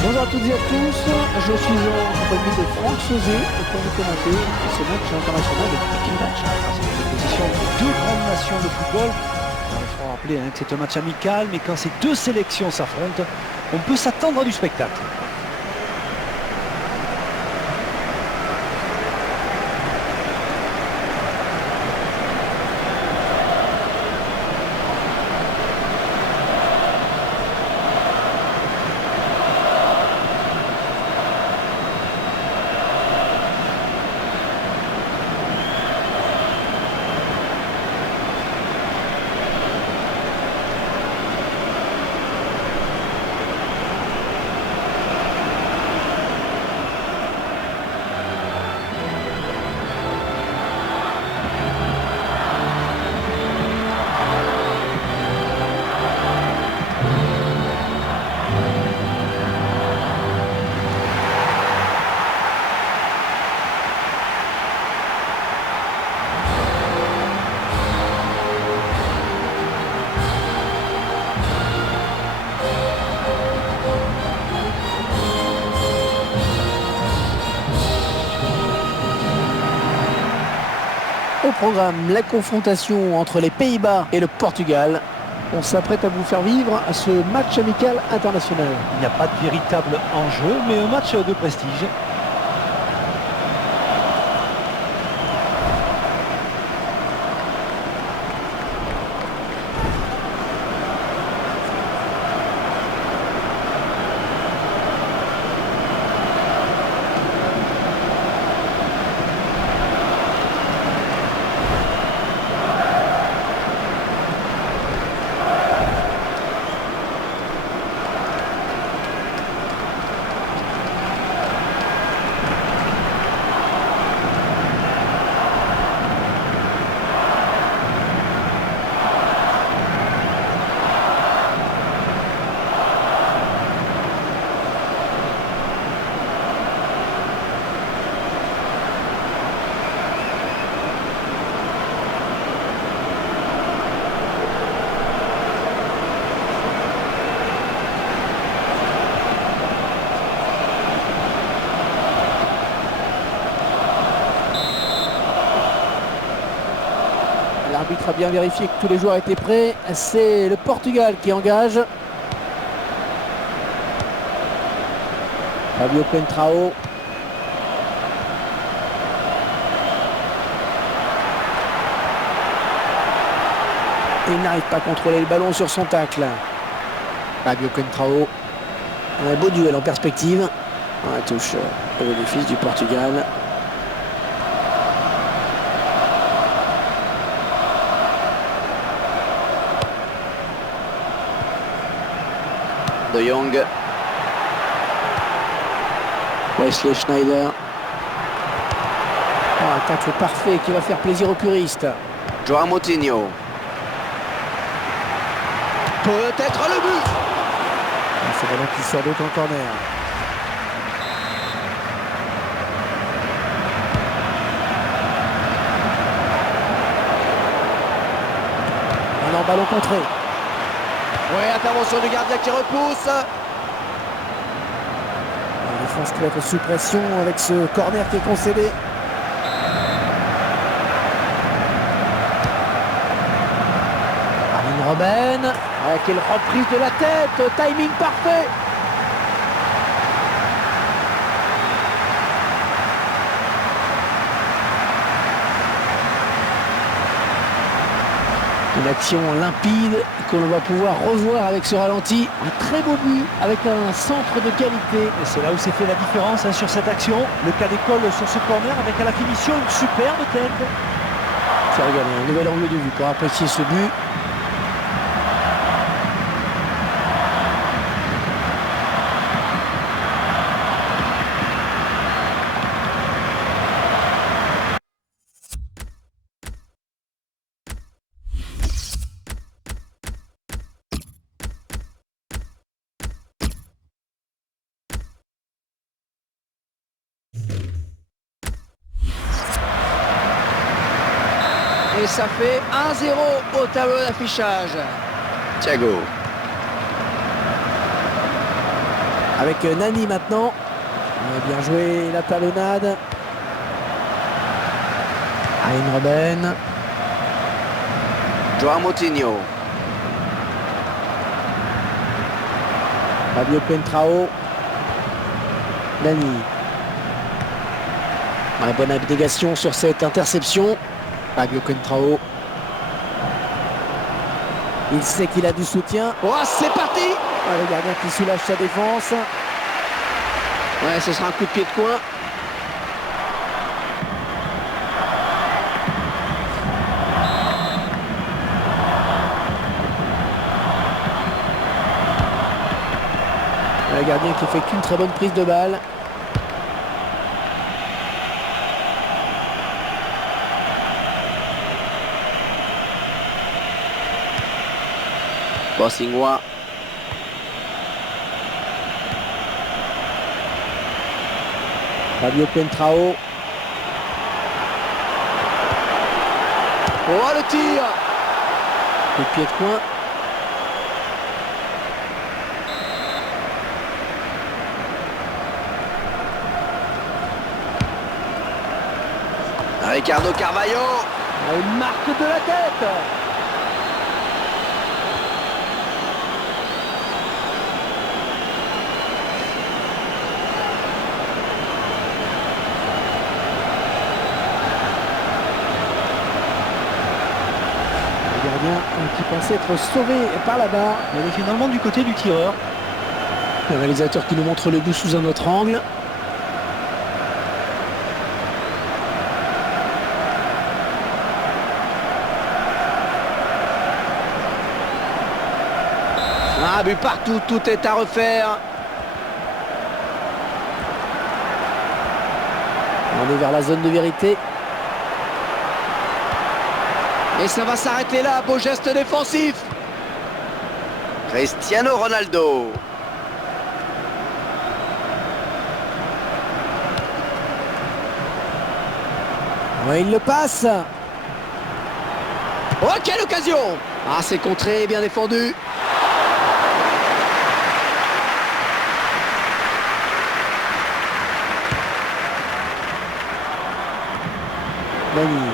Bonjour à toutes et à tous, je suis en compagnie de Franck Sauzet pour nous commenter ce match international, le petit match à l'opposition de deux grandes nations de football. Alors, il faut rappeler que c'est un match amical, mais quand ces deux sélections s'affrontent, on peut s'attendre à du spectacle. Au programme, la confrontation entre les Pays-Bas et le Portugal. On s'apprête à vous faire vivre ce match amical international. Il n'y a pas de véritable enjeu, mais un match de prestige. L'arbitre a bien vérifié que tous les joueurs étaient prêts. C'est le Portugal qui engage. Fabio Contrao. Il n'arrive pas à contrôler le ballon sur son tacle. Fabio Contrao. Un beau duel en perspective. La touche au bénéfice du Portugal. De Jong. Wesley Sneijder. Un tacle parfait qui va faire plaisir aux puristes. João Moutinho. Peut-être le but. C'est le ballon qui sort d'autre en corner. Alors ballon contré. Ouais, intervention du gardien qui repousse. La défense qui va être sous pression avec ce corner qui est concédé. Arjen Robben. Quelle reprise de la tête. Timing parfait. Une action limpide que l'on va pouvoir revoir avec ce ralenti. Un très beau but avec un centre de qualité. Et c'est là où s'est fait la différence sur cette action. Le cas d'école sur ce corner avec à la finition une superbe tête. C'est regardez, un nouvel angle de vue pour apprécier ce but. Et ça fait 1-0 au tableau d'affichage. Thiago. Avec Nani maintenant. Bien joué la talonnade. Arjen Robben. Joao Moutinho. Fabio Contrao. Nani. La bonne abnégation sur cette interception. Fabio Contrao. Il sait qu'il a du soutien. Oh, c'est parti! Le gardien qui soulage sa défense. Ouais, ce sera un coup de pied de coin. Le gardien qui effectue une très bonne prise de balle. Bosingwa. Fabio Contrao. Oh, le tir! Coup de pied de coin. Ricardo Carvalho. Une marque de la tête. Le gardien qui pensait être sauvé par la barre. Il est finalement du côté du tireur. Le réalisateur qui nous montre le but sous un autre angle. Un but partout, tout est à refaire. On est vers la zone de vérité. Et ça va s'arrêter là, beau geste défensif. Cristiano Ronaldo. Ouais, il le passe. Oh, quelle occasion! Ah, c'est contré, bien défendu. Nani.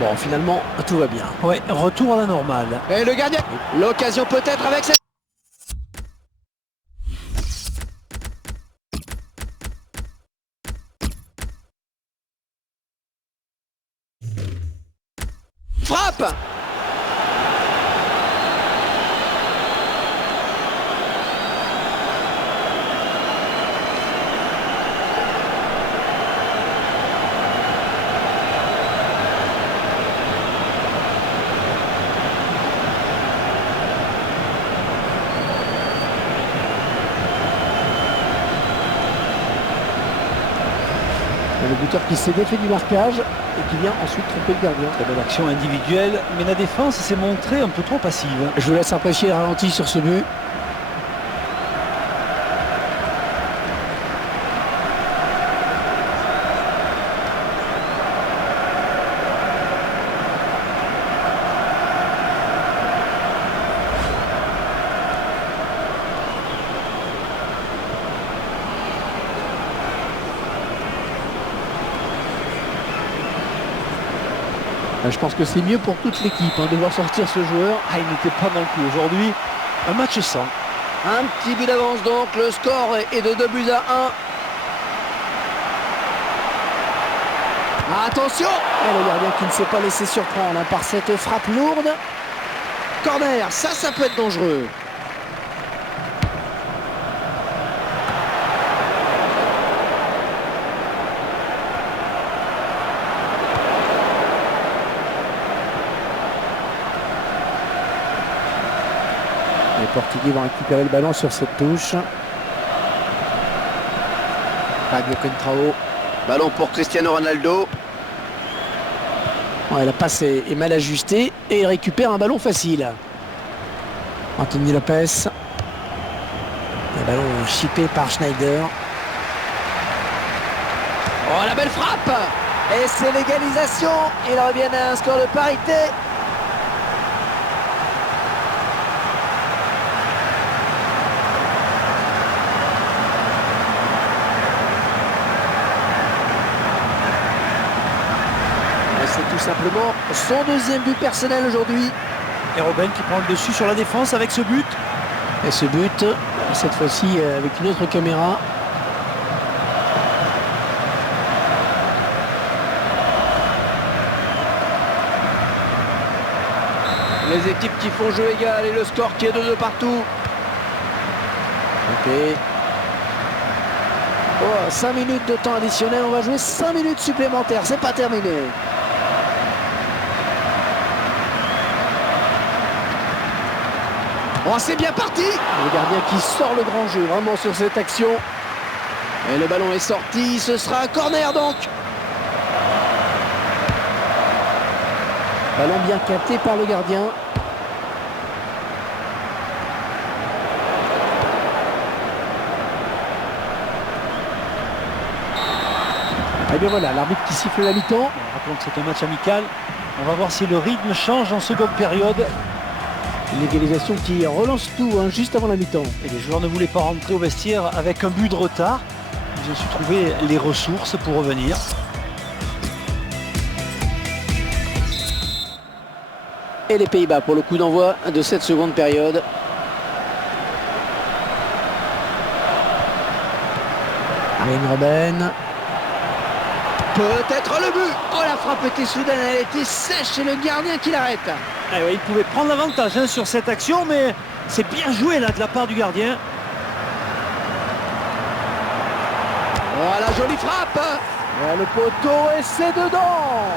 Bon, finalement, tout va bien. Ouais, retour à la normale. Et le gardien. L'occasion peut-être avec cette... Frappe! Le buteur qui s'est défait du marquage et qui vient ensuite tromper le gardien. Très belle action individuelle, mais la défense s'est montrée un peu trop passive. Je vous laisse apprécier le ralenti sur ce but. Je pense que c'est mieux pour toute l'équipe de voir sortir ce joueur. Ah, il n'était pas dans le coup aujourd'hui. Un match sans. Un petit but d'avance donc, le score est de 2 buts à 1. Attention! Et le gardien qui ne s'est pas laissé surprendre par cette frappe lourde. Corner, ça peut être dangereux. Les Portugais vont récupérer le ballon sur cette touche. Fabio Contrao. Ballon pour Cristiano Ronaldo. Ouais, la passe est mal ajustée et il récupère un ballon facile. Anthony Lopez. Un ballon chippé par Schneider. Oh, la belle frappe! Et c'est l'égalisation. Il revient à un score de parité. simplement son deuxième but personnel aujourd'hui. Et Robben qui prend le dessus sur la défense avec ce but. Et ce but, cette fois-ci avec une autre caméra. Les équipes qui font jeu égal et le score qui est de 2 partout. Ok. Oh, 5 minutes de temps additionnel, on va jouer 5 minutes supplémentaires, c'est pas terminé. Oh, c'est bien parti. Le gardien qui sort le grand jeu vraiment sur cette action. Et le ballon est sorti, ce sera un corner donc. Ballon bien capté par le gardien. Et bien voilà, l'arbitre qui siffle la mi-temps. Rappelons que c'est un match amical. On va voir si le rythme change en seconde période. Une égalisation qui relance tout juste avant la mi-temps. Et les joueurs ne voulaient pas rentrer au vestiaire avec un but de retard. Ils ont su trouver les ressources pour revenir. Et les Pays-Bas pour le coup d'envoi de cette seconde période. Arjen Robben. Peut-être le but. Oh, la frappe était soudaine, elle était sèche et le gardien qui l'arrête. Ah ouais, il pouvait prendre l'avantage sur cette action, mais c'est bien joué là de la part du gardien. Oh, la jolie frappe. Et le poteau et c'est dedans.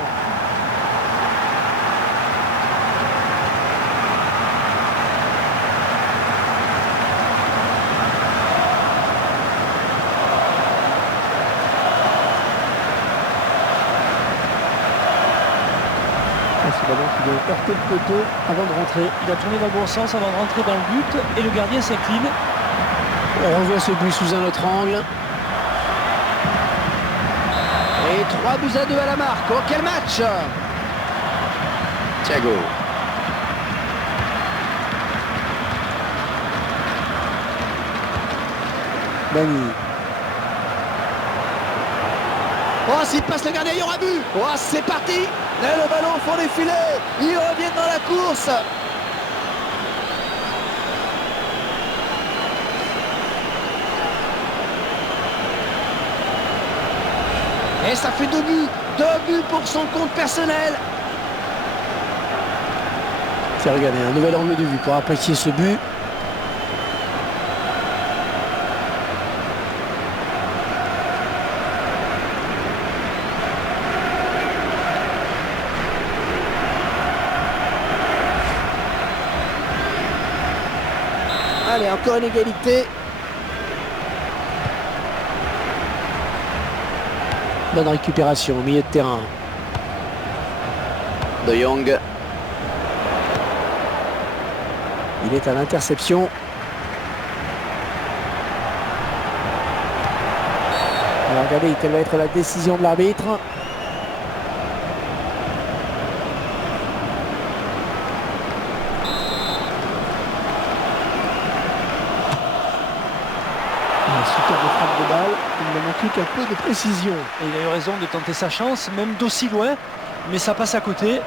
C'est le ballon qui doit porter le poteau avant de rentrer. Il a tourné dans le bon sens avant de rentrer dans le but et le gardien s'incline. On revoit ce but sous un autre angle. Et 3-2 à la marque. Oh, quel match. Thiago. Dani. Oh, s'il passe le gardien, il y aura but. Oh, c'est parti. Et le ballon au fond des filets. Ils reviennent dans la course. Et ça fait 2 buts. 2 buts pour son compte personnel. C'est regardez, un nouvel angle de vue pour apprécier ce but. Allez, encore une égalité. Bonne récupération au milieu de terrain. De Jong. Il est à l'interception. Alors regardez, quelle va être la décision de l'arbitre. Super de frappe de balle, il ne manquait qu'un peu de précision. Et il a eu raison de tenter sa chance, même d'aussi loin, mais ça passe à côté.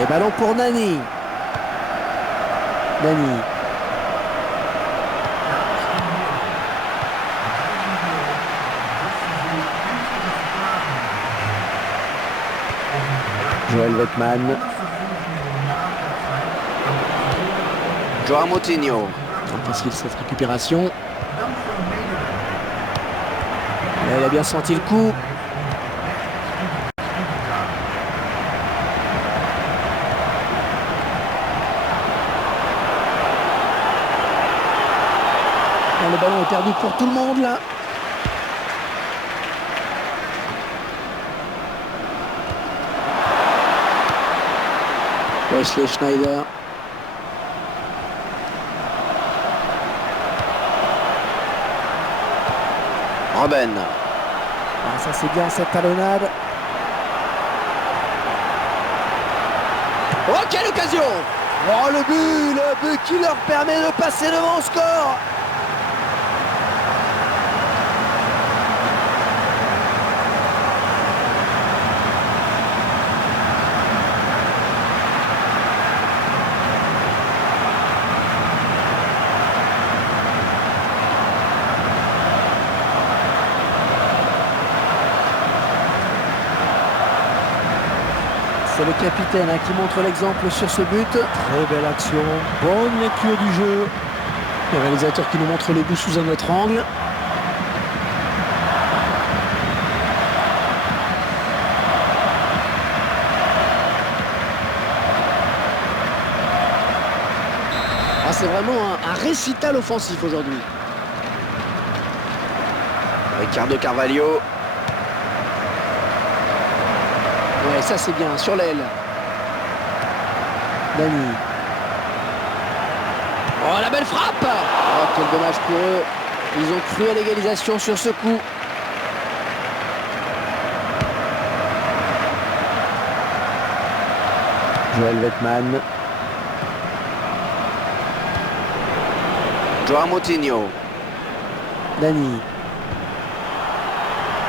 Et ballon pour Nani. Nani. Joël Wettmann. Joao Moutinho. Facile cette récupération. Elle a bien senti le coup. Le ballon est perdu pour tout le monde là. Wesley Schneider. Robben. Ah, ça c'est bien cette talonnade. Oh, quelle occasion! Oh, le but qui leur permet de passer devant au score. C'est le capitaine qui montre l'exemple sur ce but. Très belle action, bonne lecture du jeu. Le réalisateur qui nous montre le but sous un autre angle. Ah, c'est vraiment un récital offensif aujourd'hui. Ricardo Carvalho. Ouais, ça c'est bien, sur l'aile. Dani. Oh, la belle frappe! Oh, quel dommage pour eux. Ils ont cru à l'égalisation sur ce coup. Joël Vetman. Joao Moutinho. Dani.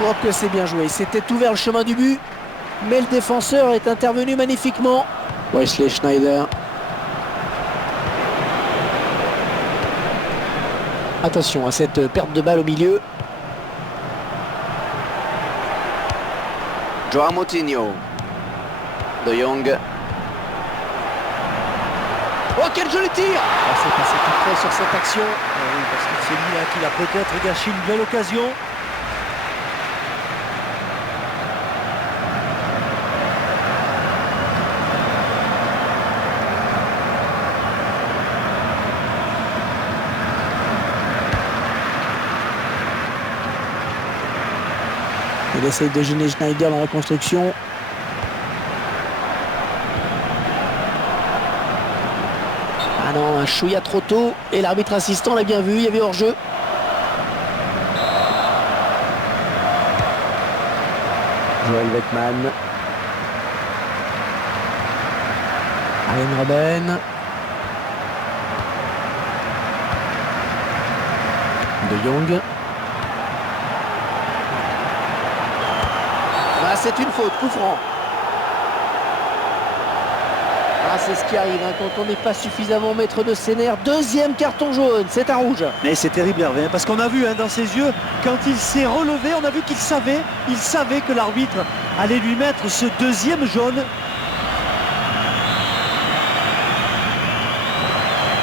Oh, que c'est bien joué. C'était ouvert le chemin du but. Mais le défenseur est intervenu magnifiquement. Wesley Sneijder. Attention à cette perte de balle au milieu. Joao Moutinho. De Jong. Oh, quel joli tir! Ah, c'est passé tout près sur cette action. Ah oui, parce que c'est lui là qui a peut-être gâché une belle occasion. Il essaye de gêner Schneider dans la construction. Ah non, un chouïa trop tôt. Et l'arbitre assistant l'a bien vu, il y avait hors-jeu. Joël Vetman. Arjen Robben. De Jong. Ah, c'est une faute, coup franc. Ah, c'est ce qui arrive hein, quand on n'est pas suffisamment maître de ses nerfs. Deuxième carton jaune, c'est un rouge. Mais c'est terrible Hervé, parce qu'on a vu dans ses yeux, quand il s'est relevé, on a vu qu'il savait que l'arbitre allait lui mettre ce deuxième jaune.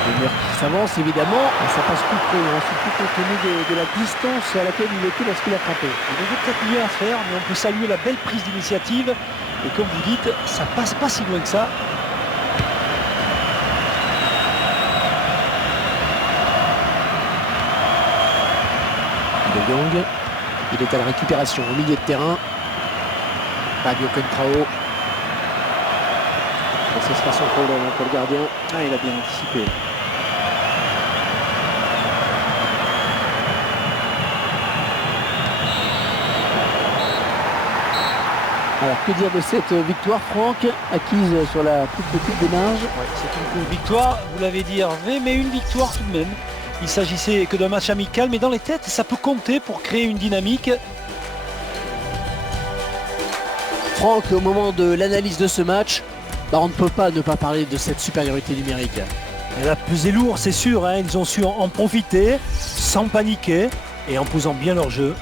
Le mur qui s'avance évidemment, et ça passe tout près, surtout compte tenu de la distance à laquelle il était lorsqu'il a frappé. Il y avait peut-être mieux à faire, mais on peut saluer la belle prise d'initiative. Et comme vous dites, ça passe pas si loin que ça. De Jong, il est à la récupération au milieu de terrain. Fabio Contrao. Ce sera son problème pour le gardien. Ah, il a bien anticipé. Alors que dire de cette victoire, Franck, acquise sur la toute petite démarche? Ouais, c'est une victoire, vous l'avez dit Hervé, mais une victoire tout de même. Il s'agissait que d'un match amical, mais dans les têtes, ça peut compter pour créer une dynamique. Franck, au moment de l'analyse de ce match, on ne peut pas ne pas parler de cette supériorité numérique. Elle a pesé lourd, c'est sûr, hein. Ils ont su en profiter, sans paniquer, et en posant bien leur jeu.